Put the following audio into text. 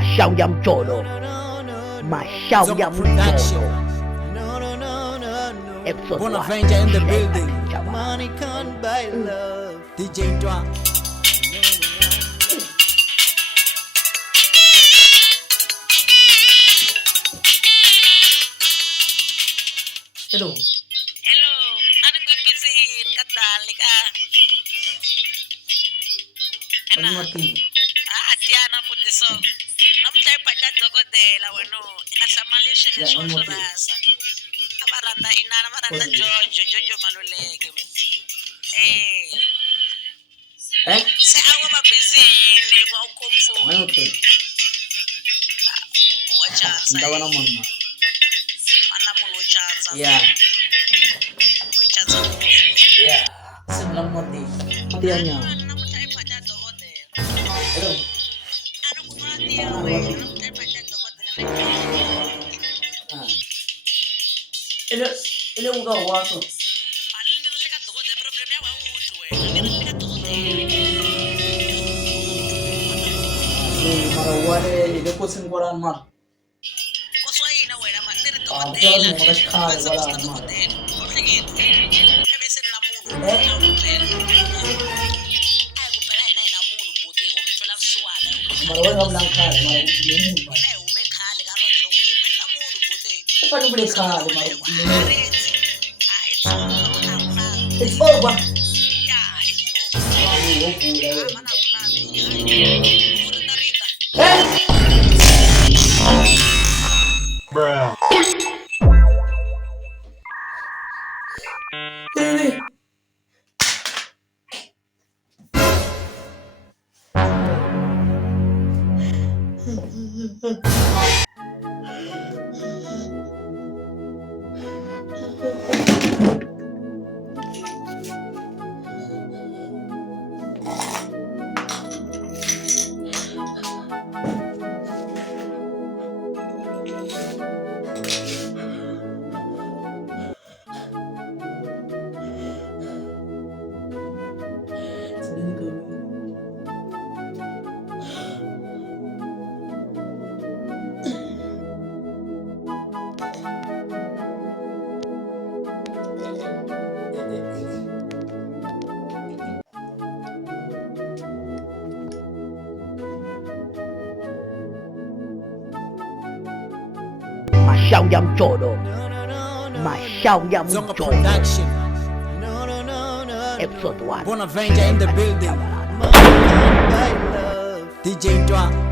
Mashauri ya Mjolo, mashauri ya Mjolo. Episode 1. Bonaventure in the building. Money can't buy love. DJ Twa. Hello. Hello, anong busy kadalika? Ano Tiana po diso. Namtay pa dyan dokodela wano. Ngasamalisyo ni Sosorasa. Amaranda ina namaranda Jojo maluleke. Se awa ba busy ni kwa ukomfo. Ano te? Wachansa. Ndawa na mama. Alamun wachansa. Yeah. Wachansa. Yeah. Sebelum mati. Matiannya. Namtay pa dyan dokodela. Hello. Ano po nga tiya? Namtay pa dyan dokodela. Ele uga waso. Ano nilalaga dokodela? Problema wa utu we. Nilalaga dokodela. Marawale ile kosin koran mar. Kuswahili we na mandiri Ah, dokodela. pero mo kashkar wala mar. Oligito. Kebe sen namuntu. Ay kupela ina namuntu puti. Umthola mswana. Marawale ngablanka mara lumu ba. Na umekhale ka rodro. Mina namuntu puti. Pano bule khale mara. It's It's over. yeah, it's over. Mana Bruh. Mashauri ya Mjolo, mashauri ya Zonga Mjolo. production. Episode 1. Bonaventure in the building. DJ Twa.